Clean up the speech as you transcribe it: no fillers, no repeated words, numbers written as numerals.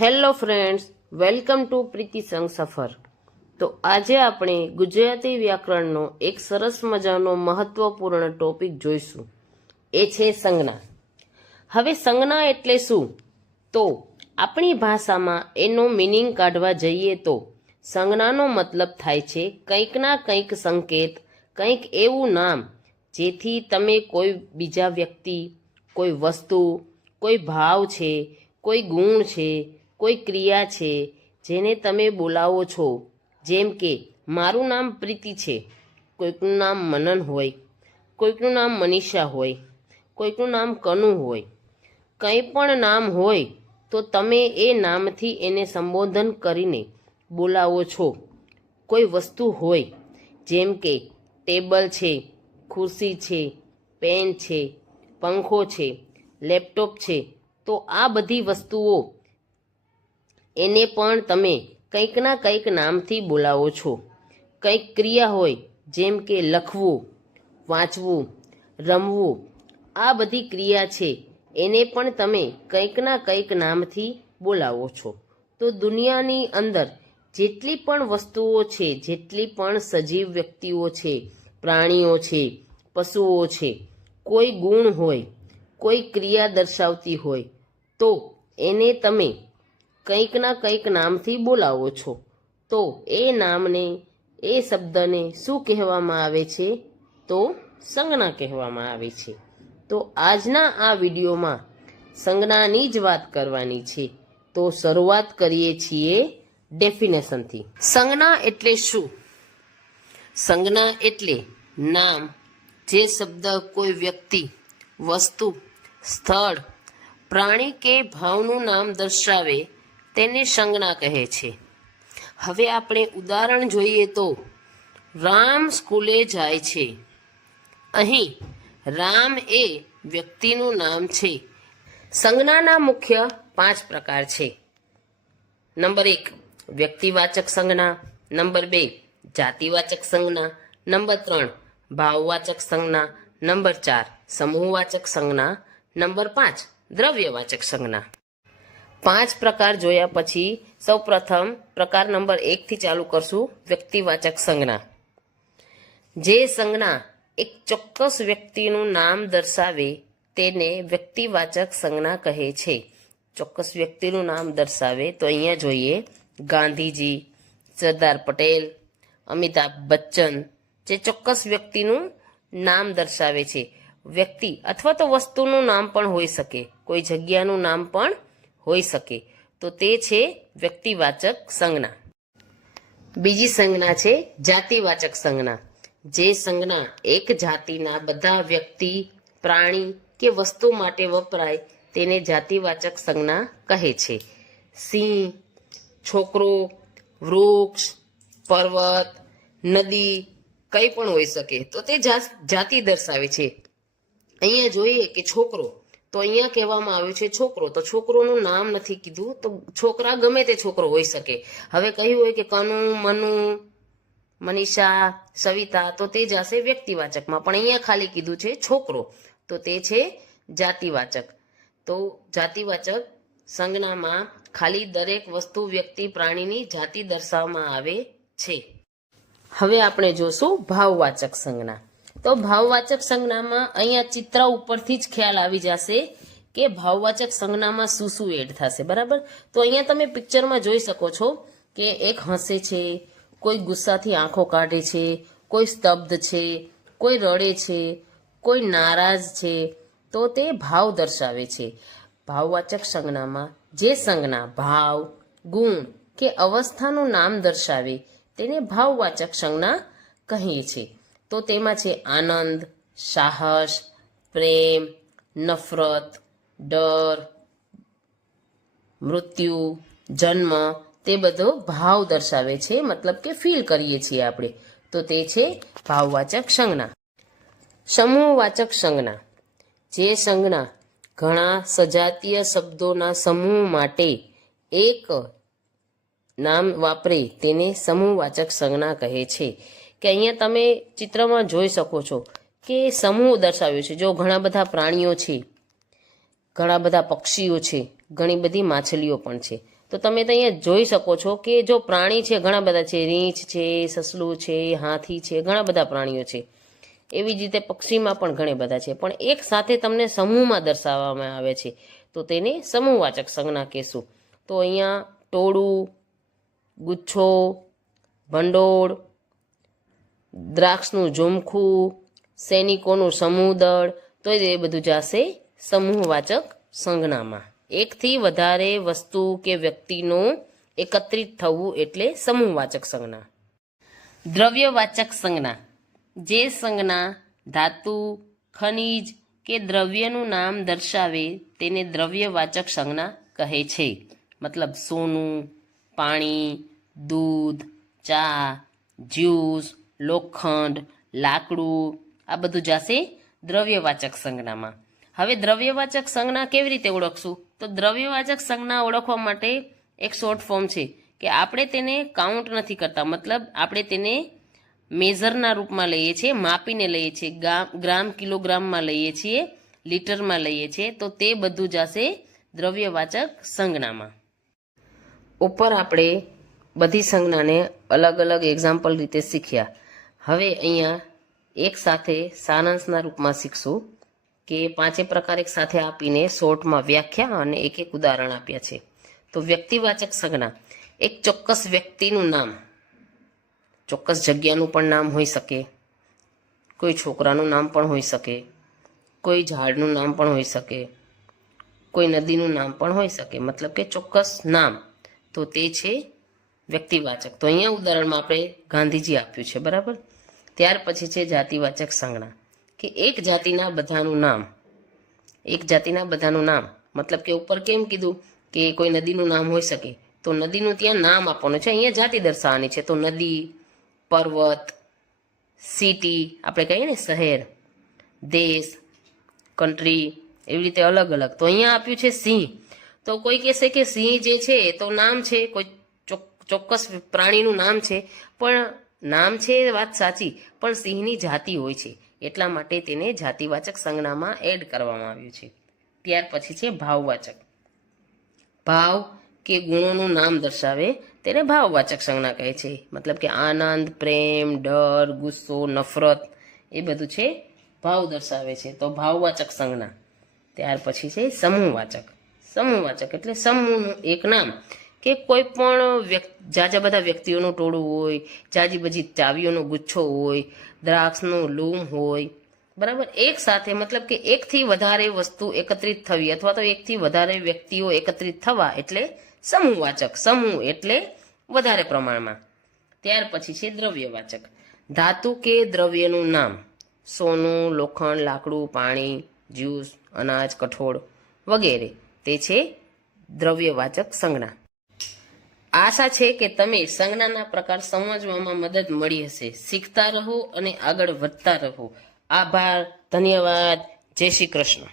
Hello friends, welcome to પ્રીતિ સંગ સફર. તો આજે આપણે ગુજરાતી વ્યાકરણનો એક સરસ મજાનો મહત્વપૂર્ણ ટોપિક જોઈશું. એ છે સંજ્ઞા. હવે સંજ્ઞા એટલે શું? તો આપણી ભાષામાં એનો મિનિંગ કાઢવા જઈએ તો સંજ્ઞાનો મતલબ થાય છે કંઈકના કંઈક સંકેત, કંઈક એવું નામ જેથી તમે કોઈ બીજા વ્યક્તિ, કોઈ વસ્તુ, કોઈ ભાવ છે, કોઈ ગુણ છે, કોઈ ક્રિયા છે જેને તમે બોલાવો છો. જેમ કે મારું નામ પ્રીતિ છે, કોઈકનું નામ મનન હોય, કોઈકનું નામ મનીષા હોય, કોઈકનું નામ કનુ હોય. કંઈ પણ નામ હોય તો તમે એ નામથી એને સંબોધન કરીને બોલાવો છો. કોઈ વસ્તુ હોય જેમ કે ટેબલ છે, ખુરશી છે, પેન છે, પંખો છે, લેપટોપ છે, તો આ બધી વસ્તુઓ એને પણ તમે કંઈકના કંઈક નામથી બોલાવો છો. કંઈક ક્રિયા હોય જેમ કે લખવું, વાંચવું, રમવું, આ બધી ક્રિયા છે એને પણ તમે કંઈકના કંઈક નામથી બોલાવો છો. તો દુનિયાની અંદર જેટલી પણ વસ્તુઓ છે, જેટલી પણ સજીવ વ્યક્તિઓ છે, પ્રાણીઓ છે, પશુઓ છે, કોઈ ગુણ હોય, કોઈ ક્રિયા દર્શાવતી હોય તો એને તમે કંઈકના કંઈક નામથી બોલાવો છો. તો એ નામને, એ શબ્દને શું કહેવામાં આવે છે? તો સંજ્ઞા કહેવામાં આવે છે. તો આજના આ વિડીયોમાં સંજ્ઞાની જ વાત કરવાની છે. તો શરૂઆત કરીએ છીએ ડેફિનેશનથી. સંજ્ઞા એટલે શું? સંજ્ઞા એટલે નામ જે શબ્દ કોઈ વ્યક્તિ, વસ્તુ, સ્થળ, પ્રાણી કે ભાવનું નામ દર્શાવે તેને સંજ્ઞા કહે છે. હવે આપણે ઉદાહરણ જોઈએ તો રામ સ્કૂલે જાય છે. અહીં રામ એ વ્યક્તિનું નામ છે. સંજ્ઞાના મુખ્ય 5 પ્રકાર છે. નંબર 1 વ્યક્તિવાચક સંજ્ઞા, નંબર 2 જાતિવાચક સંજ્ઞા, નંબર 3 ભાવવાચક સંજ્ઞા, નંબર 4 સમૂહવાચક સંજ્ઞા, નંબર 5 દ્રવ્યવાચક સંજ્ઞા. 5 પ્રકાર જોયા પછી સૌપ્રથમ પ્રકાર નંબર 1 થી ચાલુ કરશું. વ્યક્તિવાચક સંજ્ઞા. જે સંજ્ઞા એક ચોક્કસ વ્યક્તિનું નામ દર્શાવે તેને વ્યક્તિવાચક સંજ્ઞા કહે છે. ચોક્કસ વ્યક્તિનું નામ દર્શાવે તો અહીંયા જોઈએ ગાંધીજી, સરદાર પટેલ, અમિતાભ બચ્ચન. જે ચોક્કસ વ્યક્તિનું નામ દર્શાવે છે. વ્યક્તિ અથવા તો વસ્તુનું નામ પણ હોઈ શકે, કોઈ જગ્યાનું નામ પણ હોઈ શકે. તો તે છે વ્યક્તિવાચક સંજ્ઞા. બીજી સંજ્ઞા છે જાતિવાચક સંજ્ઞા. જે સંજ્ઞા એક જાતિના બધા વ્યક્તિ, પ્રાણી કે વસ્તુ માટે વપરાય તેને જાતિવાચક સંજ્ઞા કહે છે. સિંહ, છોકરો, વૃક્ષ, પર્વત, નદી કંઈ પણ હોઈ શકે. તો તે જાતિ દર્શાવે છે. અહીંયા જોઈએ કે છોકરો, તો અહીંયા કહેવામાં આવ્યું છે છોકરો, તો છોકરોનું નામ નથી કીધું. તો છોકરા ગમે તે છોકરો હોઈ શકે. હવે કહ્યું હોય કે કનુ, મનુ, મનીષા, સવિતા, તો તે જશે વ્યક્તિવાચકમાં. પણ અહીંયા ખાલી કીધું છે છોકરો, તો તે છે જાતિવાચક. તો જાતિવાચક સંજ્ઞામાં ખાલી દરેક વસ્તુ, વ્યક્તિ, પ્રાણીની જાતિ દર્શાવવામાં આવે છે. હવે આપણે જોશું ભાવવાચક સંજ્ઞા. તો ભાવવાચક સંજ્ઞામાં અહીંયા ચિત્ર ઉપરથી જ ખ્યાલ આવી જશે કે ભાવવાચક સંજ્ઞામાં શું શું એડ થશે. બરાબર? તો અહીંયા તમે પિક્ચરમાં જોઈ શકો છો કે એક હસે છે, કોઈ ગુસ્સાથી આંખો કાઢે છે, કોઈ સ્તબ્ધ છે, કોઈ રડે છે, કોઈ નારાજ છે. તો તે ભાવ દર્શાવે છે. ભાવવાચક સંજ્ઞામાં જે સંજ્ઞા ભાવ, ગુણ કે અવસ્થાનું નામ દર્શાવે તેને ભાવવાચક સંજ્ઞા કહીએ છીએ. તો તેમાં છે આનંદ, સાહસ, પ્રેમ, નફરત, ડર, મૃત્યુ, જન્મ, તે બધો ભાવ દર્શાવે છે. મતલબ કે ફીલ કરીએ છીએ આપણે. તો તે છે ભાવવાચક સંજ્ઞા. સમૂહવાચક સંજ્ઞા. જે સંજ્ઞા ઘણા સજાતીય શબ્દોના સમૂહ માટે એક નામ વાપરે તેને સમૂહવાચક સંજ્ઞા કહે છે. કે અહીંયા તમે ચિત્રમાં જોઈ શકો છો કે સમૂહ દર્શાવ્યો છે. જો ઘણા બધા પ્રાણીઓ છે, ઘણા બધા પક્ષીઓ છે, ઘણી બધી માછલીઓ પણ છે. તો તમે તો અહીંયા જોઈ શકો છો કે જો પ્રાણી છે ઘણા બધા છે, રીંછ છે, સસલું છે, હાથી છે, ઘણા બધા પ્રાણીઓ છે. એવી જ રીતે પક્ષીમાં પણ ઘણા બધા છે, પણ એક સાથે તમને સમૂહમાં દર્શાવવામાં આવે છે તો તેને સમૂહવાચક સંજ્ઞા કહેશું. તો અહીંયા ટોળું, ગુચ્છો, ભંડોળ, દ્રાક્ષનું ઝુમખું, સૈનિકોનું સમૂહદળ, તો એ બધું જશે સમૂહવાચક સંજ્ઞામાં. એકથી વધારે વસ્તુ કે વ્યક્તિનું એકત્રિત થવું એટલે સમૂહવાચક સંજ્ઞા. દ્રવ્યવાચક સંજ્ઞા, જે સંજ્ઞા ધાતુ, ખનિજ કે દ્રવ્યનું નામ દર્શાવે તેને દ્રવ્યવાચક સંજ્ઞા કહે છે. મતલબ સોનું, પાણી, દૂધ, ચા, જ્યુસ, લોખંડ, લાકડું, આ બધું જશે દ્રવ્યવાચક સંજ્ઞામાં. હવે દ્રવ્યવાચક સંજ્ઞા કેવી રીતે ઓળખશું? તો દ્રવ્યવાચક સંજ્ઞા ઓળખવા માટે એક શોર્ટ ફોર્મ છે કે આપણે તેને કાઉન્ટ નથી કરતા, મતલબ આપણે તેને મેઝરના રૂપમાં લઈએ છીએ, માપીને લઈએ છીએ, ગ્રામ કિલોગ્રામમાં લઈએ છીએ, લીટરમાં લઈએ છીએ, તો તે બધું જશે દ્રવ્યવાચક સંજ્ઞામાં. ઉપર આપણે બધી સંજ્ઞાને અલગ અલગ એક્ઝામ્પલ રીતે શીખ્યા. હવે અહીંયા એક સાથે સારાંશના રૂપમાં શીખશું કે પાંચે પ્રકાર એક સાથે આપીને શોર્ટમાં વ્યાખ્યા અને એક એક ઉદાહરણ આપ્યા છે. તો વ્યક્તિવાચક સંજ્ઞા, એક ચોક્કસ વ્યક્તિનું નામ, ચોક્કસ જગ્યાનું પણ નામ હોઈ શકે, કોઈ છોકરાનું નામ પણ હોઈ શકે, કોઈ ઝાડનું નામ પણ હોઈ શકે, કોઈ નદીનું નામ પણ હોઈ શકે, મતલબ કે ચોક્કસ નામ, તો તે છે વ્યક્તિવાચક. તો અહીંયા ઉદાહરણમાં આપણે ગાંધીજી આપ્યું છે, બરાબર. ત્યાર પછી છે જાતિવાચક સંજ્ઞા, કે એક જાતિના બધાનું નામ, એક જાતિના બધાનું નામ, મતલબ કે ઉપર કેમ કીધું કે કોઈ નદીનું નામ હોઈ શકે, તો નદીનું ત્યાં નામ આપવાનું છે, અહીંયા જાતિ દર્શાવવાની છે. તો નદી, પર્વત, સિટી, આપણે કહીએ ને શહેર, દેશ, કન્ટ્રી, એવી રીતે અલગ અલગ. તો અહીંયા આપ્યું છે સિંહ, તો કોઈ કહેશે કે સિંહ જે છે તો નામ છે, કોઈ ચોક્કસ પ્રાણીનું નામ છે, પણ નામ છે વાત સાચી, પણ સિંહની જાતિ હોય છે, એટલા માટે તેને જાતિવાચક સંજ્ઞામાં એડ કરવામાં આવ્યું છે. ત્યાર પછી છે ભાવવાચક. ભાવ કે ગુણોનું નામ દર્શાવે તેને ભાવવાચક સંજ્ઞા કહે છે. મતલબ કે આનંદ, પ્રેમ, ડર, ગુસ્સો, નફરત, એ બધું છે ભાવ દર્શાવે છે, તો ભાવવાચક સંજ્ઞા. ત્યાર પછી છે સમૂહવાચક. સમૂહવાચક એટલે સમૂહનું એક નામ, કે કોઈ પણ જાજા બધા વ્યક્તિઓનું ટોળું હોય, જાજી બજી ચાવીઓનો ગુચ્છો હોય, દ્રાક્ષનું લૂમ હોય, બરાબર, એક સાથે, મતલબ કે એકથી વધારે વસ્તુ એકત્રિત થવી અથવા તો એકથી વધારે વ્યક્તિઓ એકત્રિત થવા એટલે સમૂહવાચક. સમૂહ એટલે વધારે પ્રમાણમાં. ત્યાર પછી છે દ્રવ્યવાચક. ધાતુ કે દ્રવ્યનું નામ, સોનું, લોખંડ, લાકડું, પાણી, જ્યુસ, અનાજ, કઠોળ વગેરે, તે છે દ્રવ્યવાચક સંજ્ઞા. આશા છે કે તમે સંજ્ઞાના પ્રકાર સમજવામાં મદદ મળી હશે. શીખતા રહો અને આગળ વધતા રહો. આભાર, ધન્યવાદ, જય શ્રી કૃષ્ણ.